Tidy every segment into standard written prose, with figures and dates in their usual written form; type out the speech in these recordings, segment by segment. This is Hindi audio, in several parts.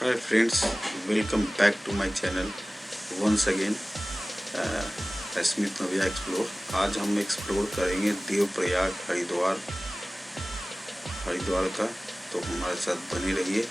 Hi friends, welcome back to my channel once again Smith Navya explore. आज हम एक्सप्लोर करेंगे देवप्रयाग हरिद्वार का, तो हमारे साथ बने रहिए।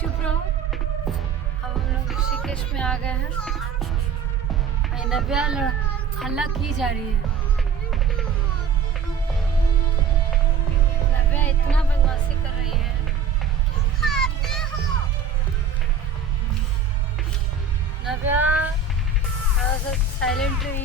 चुप रहो। अब हम लोग ऋषिकेश में आ गए हैं। नव्या हल्ला की जा रही है। नव्या इतना बदमाशी कर रही है। नव्या थोड़ा सा साइलेंट रही।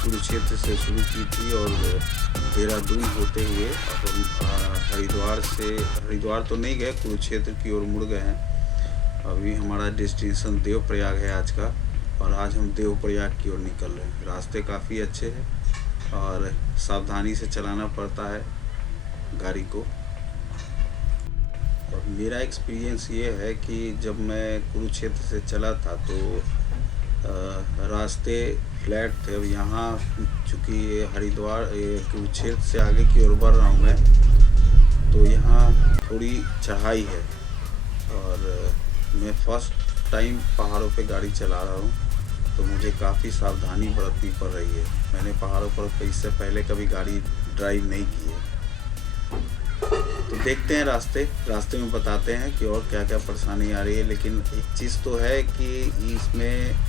कुरुक्षेत्र से शुरू की थी और देहरादून होते हुए अब हम हरिद्वार तो नहीं गए, कुरुक्षेत्र की ओर मुड़ गए हैं। अभी हमारा डेस्टिनेशन देवप्रयाग है आज का, और आज हम देवप्रयाग की ओर निकल रहे हैं। रास्ते काफ़ी अच्छे हैं और सावधानी से चलाना पड़ता है गाड़ी को। और मेरा एक्सपीरियंस ये है कि जब मैं कुरुक्षेत्र से चला था तो रास्ते फ्लैट थे। अब यहाँ चूँकि हरिद्वार कुरुक्षेत्र से आगे की ओर बढ़ रहा हूँ मैं, तो यहाँ थोड़ी चढ़ाई है और मैं फर्स्ट टाइम पहाड़ों पे गाड़ी चला रहा हूँ, तो मुझे काफ़ी सावधानी बरतनी पड़ रही है। मैंने पहाड़ों पर इससे पहले कभी गाड़ी ड्राइव नहीं की है। तो देखते हैं रास्ते में बताते हैं कि और क्या क्या परेशानी आ रही है। लेकिन एक चीज़ तो है कि इसमें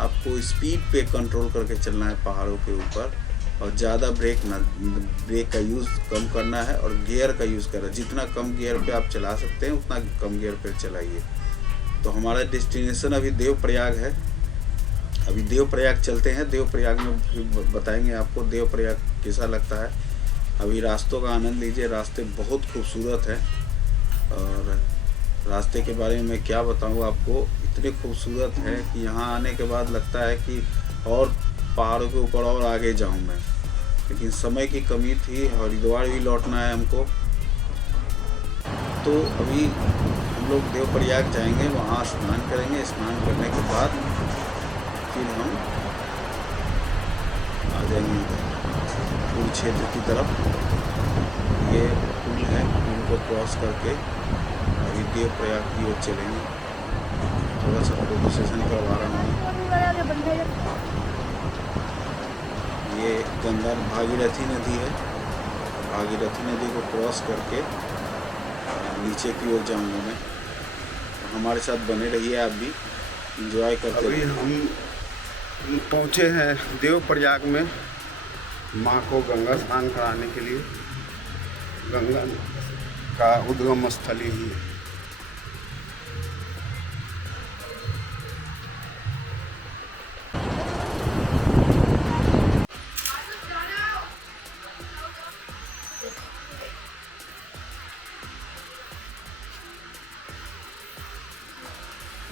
आपको स्पीड पे कंट्रोल करके चलना है पहाड़ों के ऊपर, और ज़्यादा ब्रेक का यूज़ कम करना है और गियर का यूज़ करना है। जितना कम गियर पे आप चला सकते हैं उतना कम गियर पे चलाइए। तो हमारा डेस्टिनेशन अभी देवप्रयाग है। अभी देवप्रयाग चलते हैं। देवप्रयाग में बताएंगे आपको देवप्रयाग कैसा लगता है। अभी रास्तों का आनंद लीजिए। रास्ते बहुत खूबसूरत हैं और रास्ते के बारे में मैं क्या बताऊँ आपको, इतने खूबसूरत है कि यहाँ आने के बाद लगता है कि और पहाड़ों के ऊपर और आगे जाऊँ मैं, लेकिन समय की कमी थी। हरिद्वार भी लौटना है हमको, तो अभी हम लोग देवप्रयाग जाएंगे, वहाँ स्नान करेंगे। स्नान करने के बाद फिर हम आ जाएंगे कुरुक्षेत्र की तरफ। ये पुल है, पुल को क्रॉस करके अभी देवप्रयाग की ओर चलेंगे। थोड़ा सा फोटो सेशन करवा रहा हूँ। ये गंगा भागीरथी नदी है। भागीरथी नदी को क्रॉस करके नीचे की ओर जाऊँगा मैं। हमारे साथ बने रहिए, आप भी एंजॉय करते रहिए। अभी हम पहुँचे हैं देवप्रयाग में माँ को गंगा स्नान कराने के लिए। गंगा का उद्गम स्थल ही है।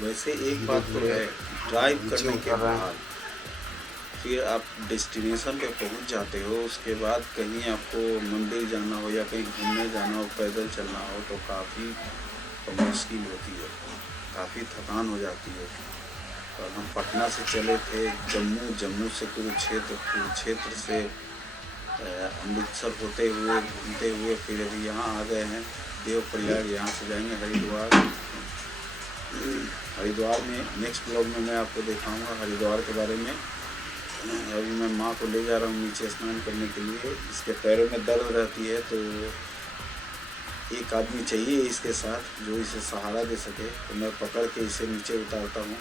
वैसे एक बात तो है, ड्राइव करने के बाद फिर आप डेस्टिनेशन पे पहुंच जाते हो, उसके बाद कहीं आपको मंदिर जाना हो या कहीं घूमने जाना हो, पैदल चलना हो तो काफ़ी मुश्किल होती है, काफ़ी थकान हो जाती है। और हम पटना से चले थे जम्मू से कुरुक्षेत्र से अमृतसर होते हुए घूमते हुए फिर अभी यहाँ आ गए हैं देवप्रयाग। यहाँ से जाएंगे हरिद्वार में नेक्स्ट ब्लॉग में मैं आपको दिखाऊंगा हरिद्वार के बारे में। अभी मैं माँ को ले जा रहा हूँ नीचे स्नान करने के लिए। इसके पैरों में दर्द रहती है तो एक आदमी चाहिए इसके साथ जो इसे सहारा दे सके, तो मैं पकड़ के इसे नीचे उतारता हूँ।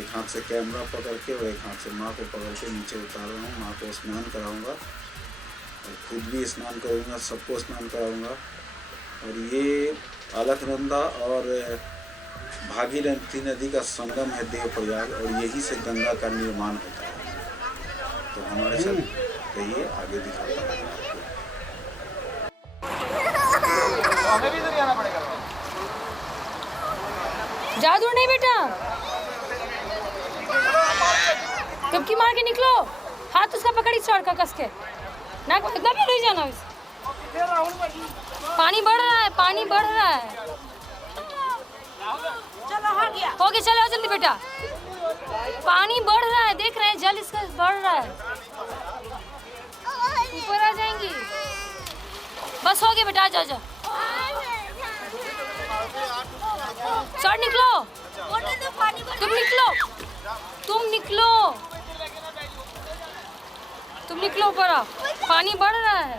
एक हाथ से कैमरा पकड़ के और एक हाथ से माँ को पकड़ के नीचे उतार रहा हूँ। माँ को स्नान कराऊँगा और खुद भी स्नान करूँगा, सबको स्नान कराऊँगा। और ये अलकनंदा और भागीरथी नदी का संगम है देवप्रयाग, और यही से गंगा का निर्माण होता है। तो हमारे साथ कहिए, आगे दिखाता हूँ आपको। जादू नहीं बेटा, टुपकी मार के निकलो, हाथ उसका पकड़ी चढ़ का कस के, नाक में इतना भी नहीं जाना। पानी बढ़ रहा है, पानी बढ़ रहा है। हो गया, चलो जल्दी बेटा, पानी बढ़ रहा है, देख रहे हैं जल इसका बढ़ रहा है, ऊपर आ जाएंगी। बस हो गया बेटा, जाओ जाओ, चढ़ निकलो, तुम निकलो ऊपर आओ, पानी बढ़ रहा है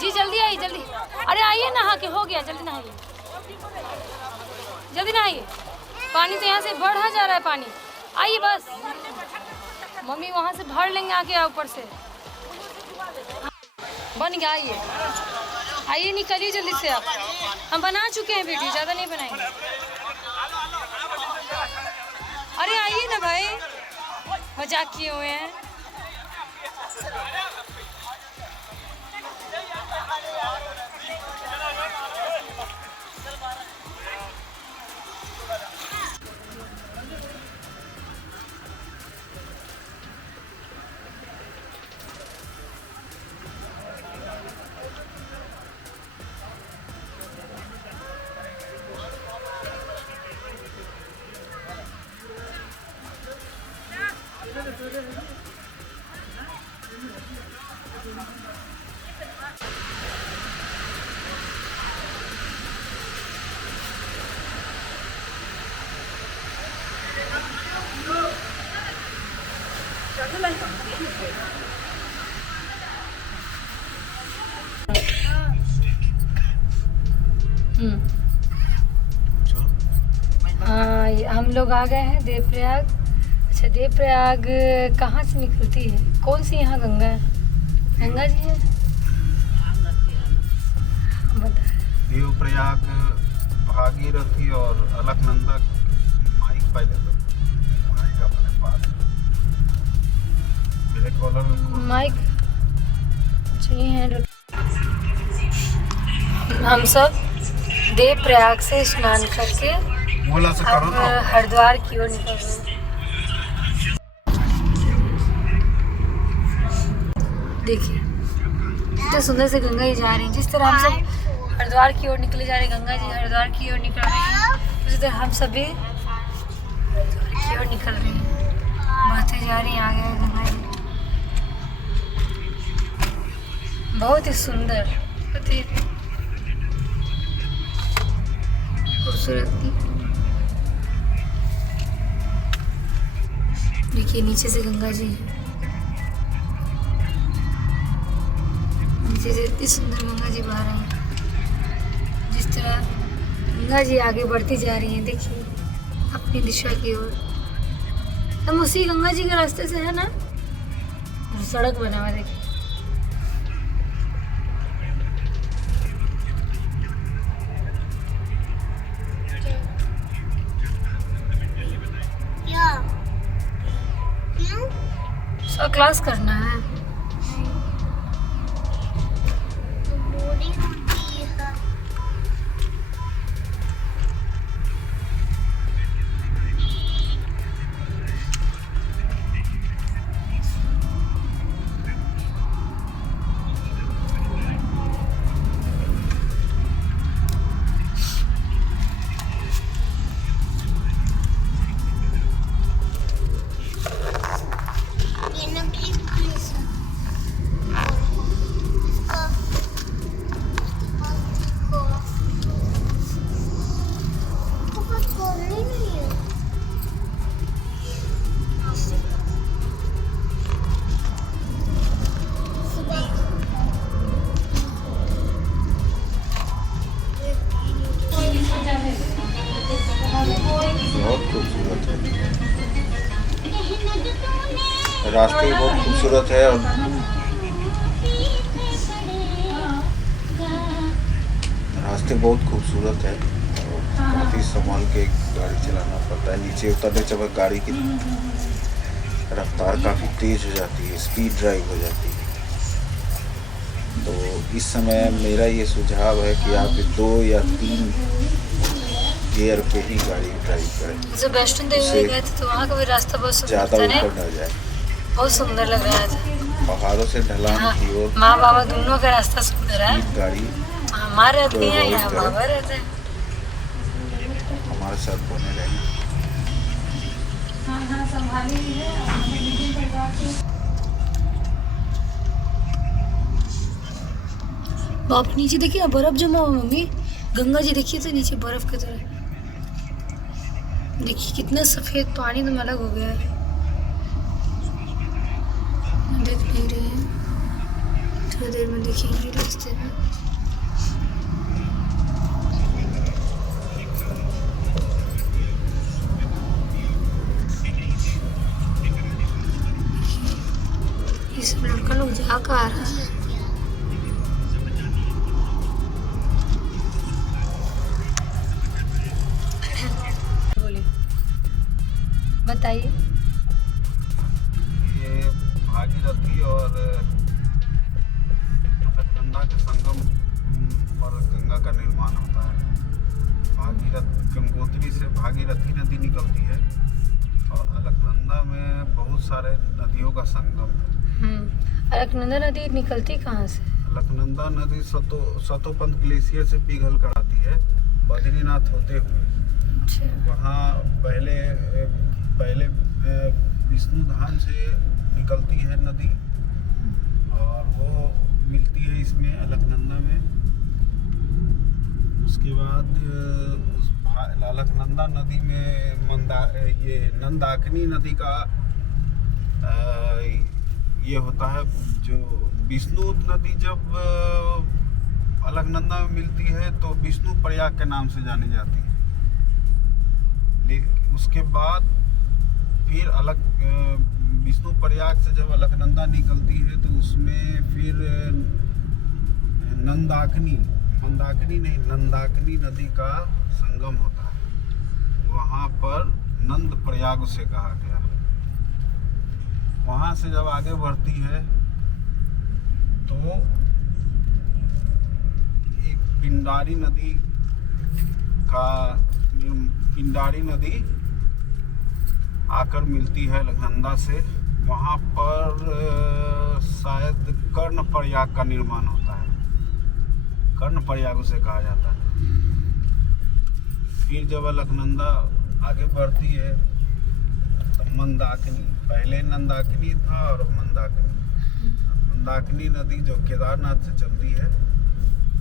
जी। जल्दी आइए, जल्दी, अरे आइए नहा के, हो गया, जल्दी नहाइए, जल्दी नहाइए। पानी तो यहाँ से बढ़ा जा रहा है पानी, आइए बस, मम्मी वहाँ से भर लेंगे आके ऊपर से। बन गया, आइए आइए, निकलिए जल्दी से आप। हम बना चुके हैं वीडियो, ज़्यादा नहीं बनाएंगे। अरे आइए ना भाई, मजाक किए हुए हैं। हाँ, हम लोग आ गए हैं देवप्रयाग। अच्छा, देवप्रयाग कहाँ से निकलती है? कौन सी यहाँ गंगा है? गंगा जी है, देवप्रयाग, भागीरथी और अलकनंदा। माइक पहले तो माइक अपने पास, मेरे कॉलर में माइक चाहिए है। हम सब देवप्रयाग से स्नान करके अब हरिद्वार की ओर निकल रहे हैं। देखिए कितने सुंदर से गंगा जी जा रही हैं। जिस तरह हम सब हरिद्वार की ओर निकले जा रहे हैं, गंगा जी हरिद्वार की ओर निकल रही हैं, उसी तरह हम सभी की ओर निकल रहे हैं, बहते जा रही हैं आगे गंगा जी। बहुत ही सुंदर, बहुत ही खूबसूरत। देखिए नीचे से गंगा जी, नीचे से इतनी सुंदर गंगा जी बह रही हैं। जिस तरह गंगा जी आगे बढ़ती जा रही हैं, देखिए अपनी दिशा की ओर। हम उसी गंगा जी के रास्ते से है ना, सड़क बना हुआ, देखिए और क्लास करना है। बहुत खूबसूरत है, रास्ते भी बहुत खूबसूरत है और रास्ते बहुत खूबसूरत है और काफ़ी संभाल के गाड़ी चलाना पड़ता है। नीचे उतरने जब गाड़ी की रफ्तार काफ़ी तेज़ हो जाती है, स्पीड ड्राइव हो जाती है। तो इस समय मेरा ये सुझाव है कि आप 2 या 3 गियर पे ही गाड़ी ड्राइव करें, जब वैष्णो देवी गए थे तो वहाँ का भी रास्ता बहुत सुंदर ज़्यादा था ना, ऊपर न जाए। बहुत सुंदर लग रहा था। पहाड़ों से ढलान हाँ, की ओर माँ बाबा दोनों का रास्ता सुंदर है। गाड़ी हाँ, माँ रहती है यहाँ बाबा रहते हैं। हमारे साथ बने रहेंगे। बाप नीचे देखिए बर्फ जमा हुआ मम्मी, गंगा जी देखिए तो नीचे बर्फ की तरह। देखिए कितना सफेद पानी तो अलग हो गया है, देख नहीं रहे हैं, थोड़ी देर में देखेंगे रास्ते में। ये सब लड़का लोग जा कर आ रहा है। बताइए। ये भागीरथी और अलकनंदा के संगम पर गंगा का निर्माण होता है। गंगोत्री से भागीरथी नदी निकलती है और अलकनंदा में बहुत सारे नदियों का संगम है। अलकनंदा नदी निकलती कहाँ से? अलकनंदा नदी सतोपंथ ग्लेशियर से पिघल कर आती है बद्रीनाथ होते हुए। वहाँ पहले विष्णु धाम से निकलती है नदी और वो मिलती है इसमें अलकनंदा में। उसके बाद उस अलकनंदा नदी में ये नंदाकिनी नदी का ये होता है। जो विष्णु नदी जब अलकनंदा में मिलती है तो विष्णु प्रयाग के नाम से जानी जाती है। उसके बाद फिर विष्णु प्रयाग से जब अलकनंदा निकलती है तो उसमें फिर नंदाकिनी नदी का संगम होता है। वहाँ पर नंद प्रयाग उसे कहा गया। वहाँ से जब आगे बढ़ती है तो एक पिंडारी नदी आकर मिलती है अलकनंदा से। वहाँ पर शायद कर्ण प्रयाग का निर्माण होता है, कर्ण प्रयाग उसे कहा जाता है। फिर जब अलकनंदा आगे बढ़ती है तो मंदाकिनी, पहले नंदाकिनी था और मंदाकिनी नदी जो केदारनाथ से चलती है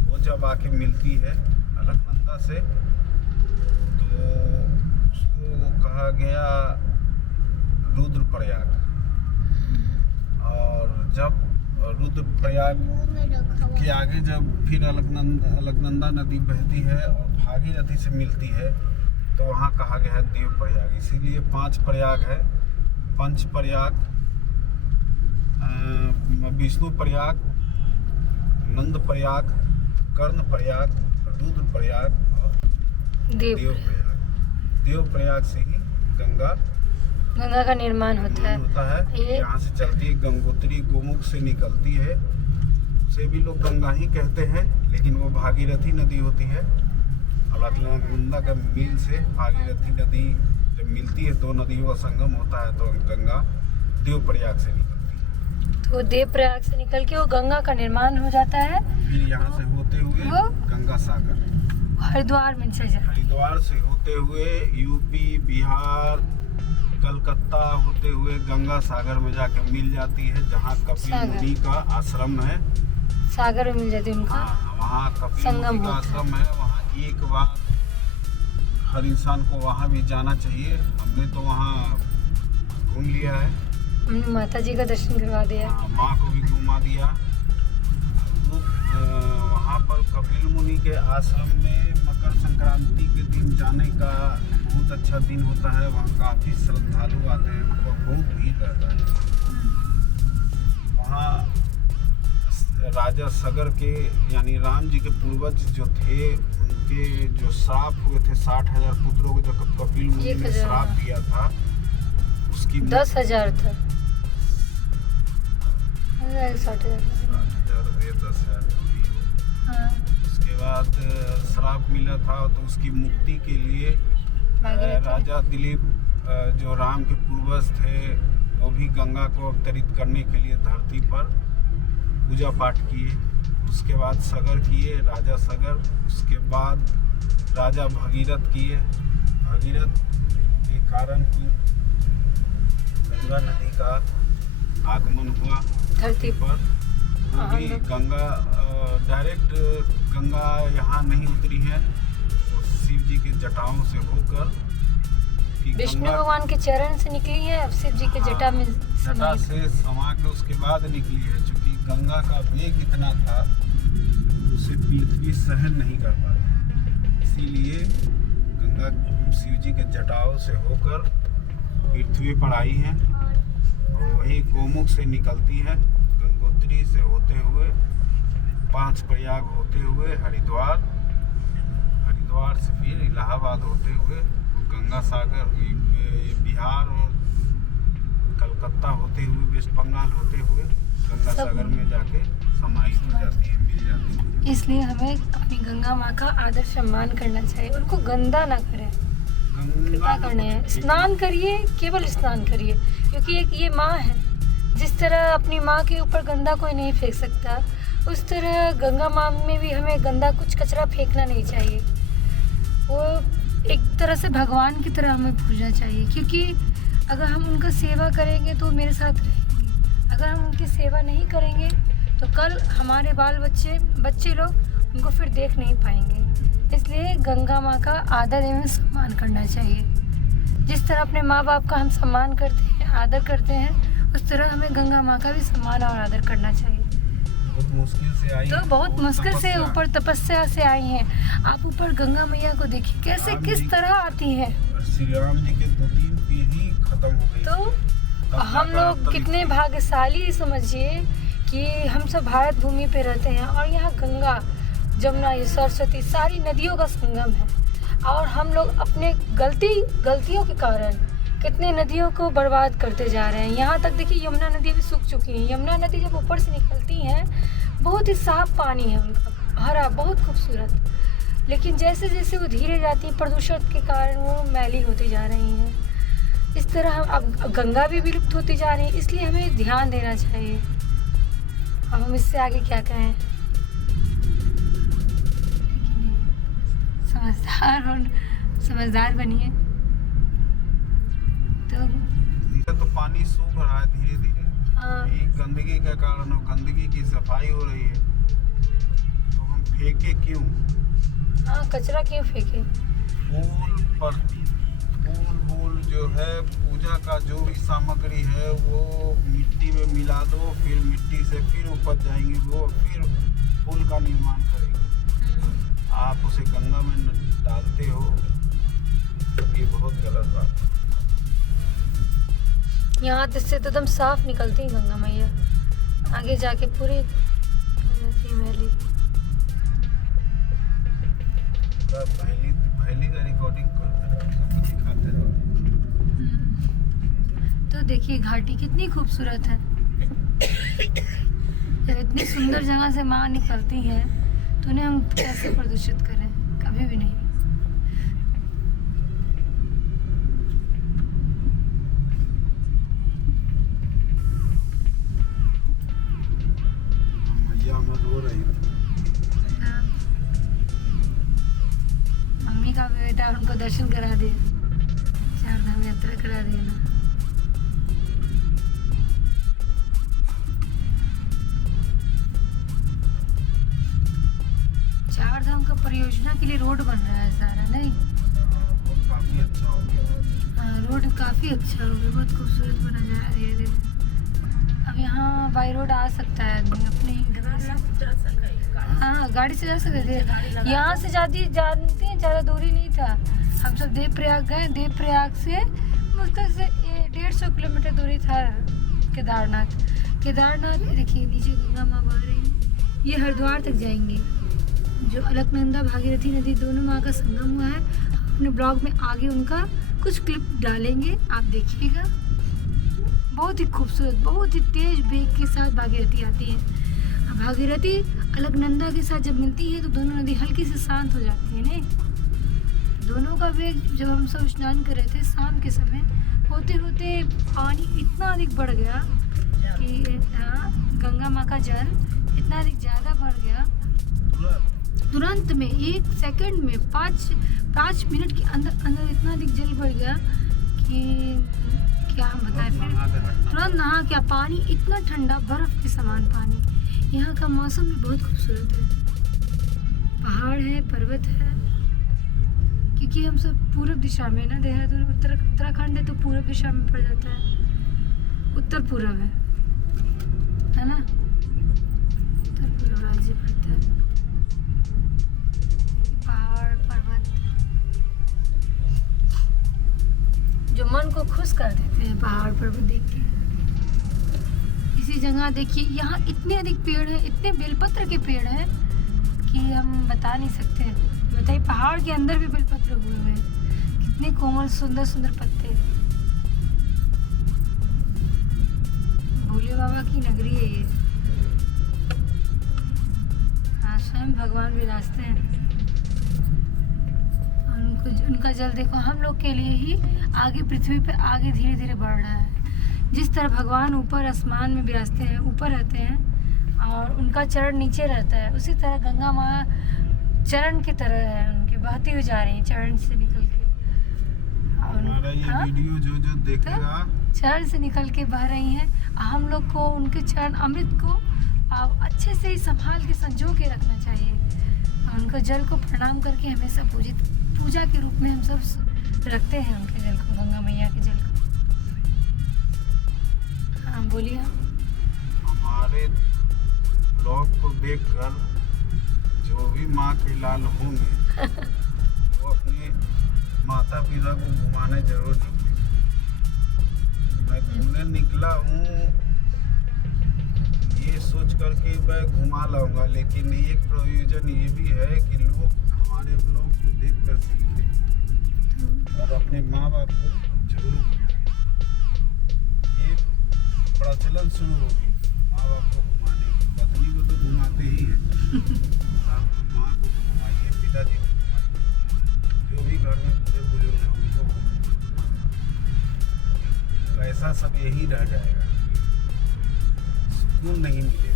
वो जब आके मिलती है अलकनंदा से तो उसको कहा गया रुद्रप्रयाग। और जब रुद्रप्रयाग के आगे जब फिर अलकनंदा नदी बहती है और भागीरथी से मिलती है तो वहाँ कहा गया है देवप्रयाग। इसीलिए 5 प्रयाग है, पंच प्रयाग, विष्णु प्रयाग, नंद प्रयाग, कर्ण प्रयाग, रुद्र प्रयाग और देव प्रयाग। देव प्रयाग से ही गंगा गंगा का निर्माण होता है। ये यहाँ से चलती है गंगोत्री, गोमुख से निकलती है, उसे भी लोग गंगा ही कहते हैं, लेकिन वो भागीरथी नदी होती है। और अलकनंदा का मिल से भागीरथी नदी जब मिलती है, दो नदियों का संगम होता है, तो गंगा देवप्रयाग से निकलती है। तो देवप्रयाग से निकल के वो गंगा का निर्माण हो जाता है, फिर यहाँ से होते हुए वो गंगा सागर हरिद्वार में चले जाते हैं। हरिद्वार से होते हुए यूपी, बिहार, कलकत्ता होते हुए गंगा सागर में जाके मिल जाती है, जहाँ कपिल मुनि का आश्रम है। सागर में मिल जाती है उनका। हाँ, वहाँ कपिल संगम मुनि का होता है। आश्रम है। वहाँ एक बार हर इंसान को वहाँ भी जाना चाहिए। हमने तो वहाँ घूम लिया है, हमने माता जी का दर्शन करवा दिया। हाँ, माँ को भी घुमा दिया। वहाँ पर कपिल मुनि के आश्रम में मकर संक्रांति के दिन जाने का बहुत अच्छा दिन होता है। वहाँ काफ़ी श्रद्धालु आते हैं, बहुत भीड़ रहता है। वहाँ राजा सगर के यानी राम जी के पूर्वज जो थे, उनके जो श्राप हुए थे 60,000 पुत्रों को, जब कपिल मुनि ने श्राप दिया था, उसकी 10,000 था। 60,000। हाँ। उसके बाद श्राप मिला था, तो उसकी मुक्ति के लिए राजा दिलीप जो राम के पूर्वज थे, वो भी गंगा को अवतरित करने के लिए धरती पर पूजा पाठ किए। उसके बाद सगर किए, राजा सगर। उसके बाद राजा भगीरथ किए। भगीरथ के कारण ही गंगा नदी का आगमन हुआ धरती पर। वो भी गंगा डायरेक्ट गंगा यहाँ नहीं उतरी है, तो शिव जी के जटाओं से होकर विष्णु भगवान के चरण से निकली है, अब शिव जी के जटा में जटा से समा के उसके बाद निकली है। क्योंकि गंगा का वेग इतना था, उसे पृथ्वी सहन नहीं कर पाती, इसीलिए गंगा शिव जी के जटाओं से होकर पृथ्वी पर आई है। और वही गोमुख से निकलती है, गंगोत्री से होते हुए 5 प्रयाग होते हुए हरिद्वार, हरिद्वार से फिर इलाहाबाद होते हुए गंगा सागर, बिहार और कलकत्ता होते हुए, वेस्ट बंगाल होते हुए गंगा सागर में जाके समाहित हो जाती है, मिल जाती है। इसलिए हमें अपनी गंगा माँ का आदर सम्मान करना चाहिए, उनको गंदा ना करें। कृपा करना है, स्नान करिए, केवल स्नान करिए, क्योंकि एक ये माँ है। जिस तरह अपनी माँ के ऊपर गंदा कोई नहीं फेंक सकता, उस तरह गंगा माँ में भी हमें गंदा कुछ कचरा फेंकना नहीं चाहिए। वो एक तरह से भगवान की तरह हमें पूजना चाहिए, क्योंकि अगर हम उनका सेवा करेंगे तो मेरे साथ रहेंगे। अगर हम उनकी सेवा नहीं करेंगे तो कल हमारे बाल बच्चे लोग उनको फिर देख नहीं पाएंगे। इसलिए गंगा माँ का आदर एवं सम्मान करना चाहिए। जिस तरह अपने माँ बाप का हम सम्मान करते हैं, आदर करते हैं, उस तरह हमें गंगा माँ का भी सम्मान और आदर करना चाहिए। बहुत मुश्किल से आई, तो बहुत मुश्किल से ऊपर तपस्या से आई हैं। आप ऊपर गंगा मैया को देखिए कैसे किस तरह आती हैं। श्री राम जी के 2-3 पीढ़ी खत्म हो गई। तो हम लोग कितने भाग्यशाली समझिए कि हम सब भारत भूमि पे रहते हैं और यहाँ गंगा, जमुना, सरस्वती सारी नदियों का संगम है। और हम लोग अपने गलतियों के कारण कितने नदियों को बर्बाद करते जा रहे हैं। यहाँ तक देखिए यमुना नदी भी सूख चुकी है। यमुना नदी जब ऊपर से निकलती हैं, बहुत ही साफ पानी है उनका, हरा, बहुत खूबसूरत। लेकिन जैसे जैसे वो धीरे जाती है, प्रदूषण के कारण वो मैली होती जा रही हैं। इस तरह अब गंगा भी विलुप्त होती जा रही है, इसलिए हमें ध्यान देना चाहिए। अब हम इससे आगे क्या कहें। समझदार बनिए। तो पानी सूख रहा है धीरे धीरे। हाँ। एक गंदगी के कारण, और गंदगी की सफाई हो रही है, तो हम फेंके क्यों? हाँ, कचरा क्यों फेंके? फूल जो है, पूजा का जो भी सामग्री है, वो मिट्टी में मिला दो, फिर मिट्टी से फिर उपज जाएंगी, वो फिर फूल का निर्माण करेंगे। आप उसे गंगा में डालते हो, ये बहुत गलत बात है। यहाँ से तो एकदम साफ निकलती है गंगा मैया, आगे जाके पूरी मैली। पहली का रिकॉर्डिंग करते रहो, दिखाते रहो। देखिए घाटी कितनी खूबसूरत है। जब इतनी सुंदर जगह से माँ निकलती है तो उन्हें हम कैसे प्रदूषित करें, कभी भी नहीं। हाँ। मम्मी का बेटा उनको दर्शन करा दिया, 4 धाम यात्रा करा दिया ना। चार धाम का परियोजना के लिए रोड बन रहा है सारा, नहीं? काफी अच्छा हो गया। हाँ, रोड काफी अच्छा हो गया, बहुत खूबसूरत बना जा रहा है धीरे धीरे। अब यहाँ बाई रोड आ सकता है आदमी अपने घर से। हाँ, गाड़ी से जा सकते थे। यहाँ से जानते हैं ज़्यादा दूरी नहीं था। हम सब देवप्रयाग गए, देवप्रयाग से मुश्किल से 150 किलोमीटर दूरी था केदारनाथ। केदारनाथ देखिए नीचे गंगा माँ बह रही है। ये हरिद्वार तक जाएंगे, जो अलकनंदा भागीरथी नदी दोनों माँ का संगम हुआ है। अपने ब्लॉग में आगे उनका कुछ क्लिप डालेंगे, आप देखिएगा। बहुत ही खूबसूरत, बहुत ही तेज वेग के साथ भागीरथी आती है। भागीरथी अलकनंदा के साथ जब मिलती है तो दोनों नदी हल्की से शांत हो जाती है, नहीं? दोनों का वेग, जब हम सब स्नान कर रहे थे शाम के समय, होते होते पानी इतना अधिक बढ़ गया कि गंगा माँ का जल इतना अधिक ज़्यादा बढ़ गया तुरंत में, 1 सेकंड में, 5 मिनट के अंदर इतना अधिक जल बढ़ गया कि क्या हम बताएं। फिर तुरंत नहा क्या, पानी इतना ठंडा, बर्फ के समान पानी। यहाँ का मौसम भी बहुत खूबसूरत है, पहाड़ है, पर्वत है। क्योंकि हम सब पूर्व दिशा में ना, देहरादून उत्तराखंड है तो पूर्व दिशा में पड़ जाता है, उत्तर पूर्व है ना, उत्तर पूर्व राज्य पड़ता है। पहाड़ पर्वत जो मन को खुश कर देते हैं, पहाड़ पर्वत देख के। इसी जगह देखिए यहाँ इतने अधिक पेड़ हैं, इतने बेलपत्र के पेड़ हैं कि हम बता नहीं सकते। बताइए, पहाड़ के अंदर भी बेलपत्र हुए हुए हैं, कितने कोमल सुंदर सुंदर पत्ते। भोले बाबा की नगरी है ये। हाँ, स्वयं भगवान विराजते हैं। उनका जल देखो, हम लोग के लिए ही आगे पृथ्वी पे आगे धीरे धीरे बढ़ रहा है। जिस तरह भगवान ऊपर आसमान में विराजते हैं, ऊपर रहते हैं और उनका चरण नीचे रहता है, उसी तरह गंगा माँ चरण की तरह है, उनके बहती हुई जा रही हैं चरण से निकल के। और ये वीडियो जो देखेगा चरण से निकल के बह रही हैं। हम लोग को उनके चरण अमृत को अच्छे से ही संभाल के संजो के रखना चाहिए। उनका जल को प्रणाम करके हमेशा पूजा के रूप में हम सब रखते हैं उनके जल को, गंगा मैया के जल को। हाँ बोलिए। हमारे ब्लॉग को देखकर जो भी माँ के लाल होंगे वो अपने माता पिता को घुमाने जरूर निकले। मैं घूमने निकला हूँ ये सोच कर के मैं घुमा लाऊंगा, लेकिन एक प्रयोजन ये भी है कि लोग हमारे ब्लॉग को देखकर सीखें और अपने माँ बाप को जरूर घुमाएं। ये प्रचलन शुरू होगी माँ बाप को घुमाने की। पत्नी को तो घुमाते ही हैं, आप माँ को घुमाइए, पिताजी को घुमाइए, जो भी घर में बड़े बुजुर्ग हैं उनको घुमाइए। ऐसा सब यही रह जाएगा, सुकून नहीं मिलेगा।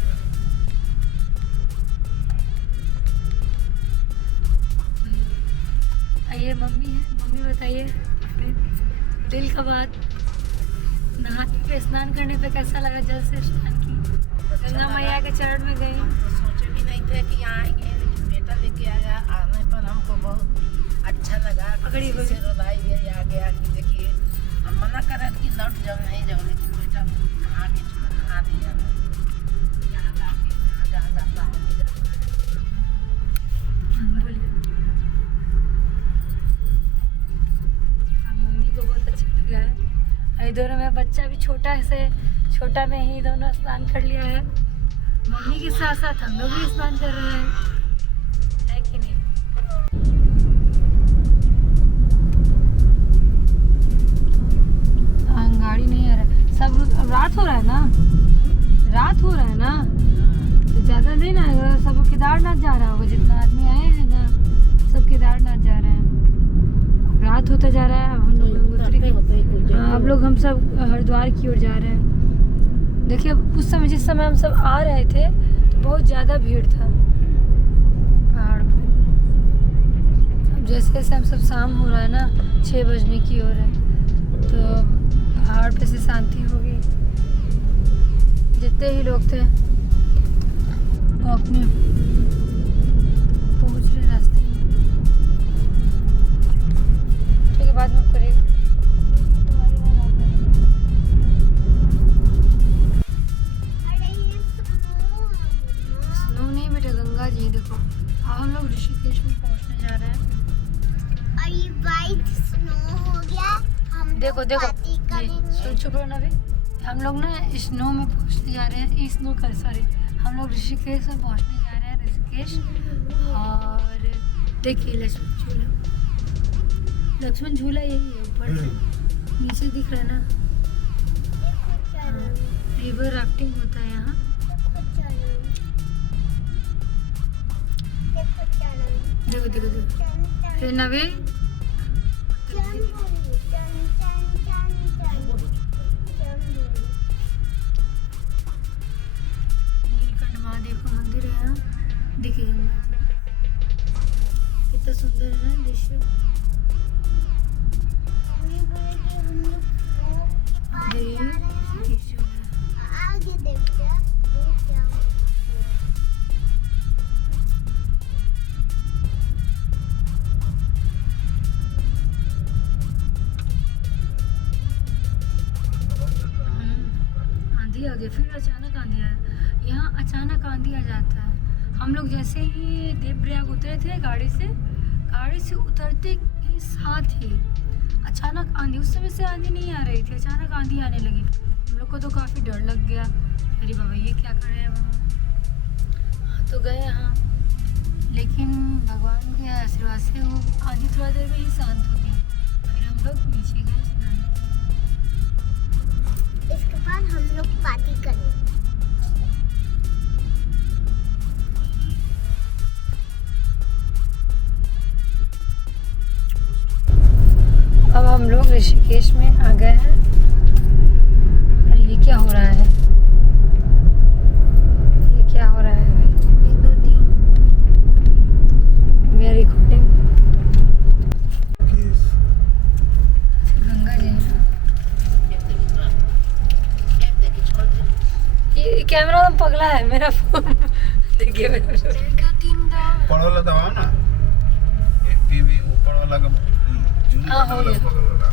आइए मम्मी है, मम्मी बताइए दिल का बात। नहाने पे, स्नान करने पे कैसा लगा? जल से स्नान की, गंगा मैया के चरण में गई। हम तो सोचे भी नहीं थे कि आएंगे, लेकिन बेटा लेके आया। आने पर हमको बहुत अच्छा लगा। पकड़ी किसी से रुलाई भी आ गया कि देखिए, हम मना कर रहे थे कि लौट जाओ, नहीं जाओ, लेकिन बेटा आगे नहा दिया। यहाँ जहाँ जाता है बोलिए। मम्मी को बहुत अच्छा लगा है। दोनों में बच्चा भी छोटा में ही दोनों स्नान कर लिया है। मम्मी के साथ साथ हम लोग भी स्नान कर रहे हैं, है कि नहीं? हाँ, गाड़ी नहीं आ रहा। ज़्यादा नहीं ना, सब केदारनाथ जा रहा होगा, जितना आदमी आए हैं ना सब केदारनाथ जा रहे हैं। रात होता जा रहा है, अब हम लोग हाँ, अब लोग हम सब हरिद्वार की ओर जा रहे हैं। देखिए उस समय जिस समय हम सब आ रहे थे तो बहुत ज़्यादा भीड़ था पहाड़ पे। अब जैसे जैसे हम सब शाम हो रहा है ना, 6 बजने की ओर है, तो पहाड़ पे से शांति होगी। जितने ही लोग थे वो अपने पहुंच रहे रास्ते में। ठीक है, बाद में करेगा। स्नो नहीं बेटा, गंगा जी देखो। अब हम लोग ऋषिकेश में पहुंचने जा रहे हैं। वाइट स्नो हो गया। हम देखो देखो पार्टी करेंगे। सुन, चुप रहो ना अभी। हम लोग ना स्नो में पहुंचने जा रहे हैं, स्नो कर सॉरी, हम लोग ऋषिकेश में पहुंचने जा रहे हैं, ऋषिकेश। और देखिए लक्ष्मण झूला यही है, ऊपर से नीचे दिख रहा है ना। रिवर राफ्टिंग होता है यहाँ। देखो देखो देखो, फिर नवे नीलकंठ महादेव का मंदिर है यहाँ। देखिए गंगा जी कितना सुंदर है ना दृश्य। आगे देखते हैं वो क्या होता है। आंधी आ गई, फिर अचानक आंधी आया। यहाँ अचानक आंधी आ जाता है। हम लोग जैसे ही देवप्रयाग उतरे थे गाड़ी से उतरते ही साथ ही अचानक आंधी, उस समय से आंधी नहीं आ रही थी, अचानक आंधी आने लगी। हम लोग को तो काफ़ी डर लग गया, अरे बाबा ये क्या कर रहे हैं बाबा। हाँ तो गए यहाँ, लेकिन भगवान के आशीर्वाद से वो आंधी थोड़ा देर में ही शांत हो गया। फिर हम लोग नीचे गए स्नान। इसके बाद हम लोग पार्टी करेंगे। अब हम लोग ऋषिकेश में आ गए हैं। अरे ये क्या हो रहा है, ये क्या हो रहा है भाई। 1 2 3 we are recording. Ganga ji, ये कैमरा तो पगला है मेरा फोन। देखिए मेरा 1 2 3 ऊपर वाला दबाओ ना, टीवी ऊपर वाला का जूम हाँ, हो वाला गया। बगल वाला।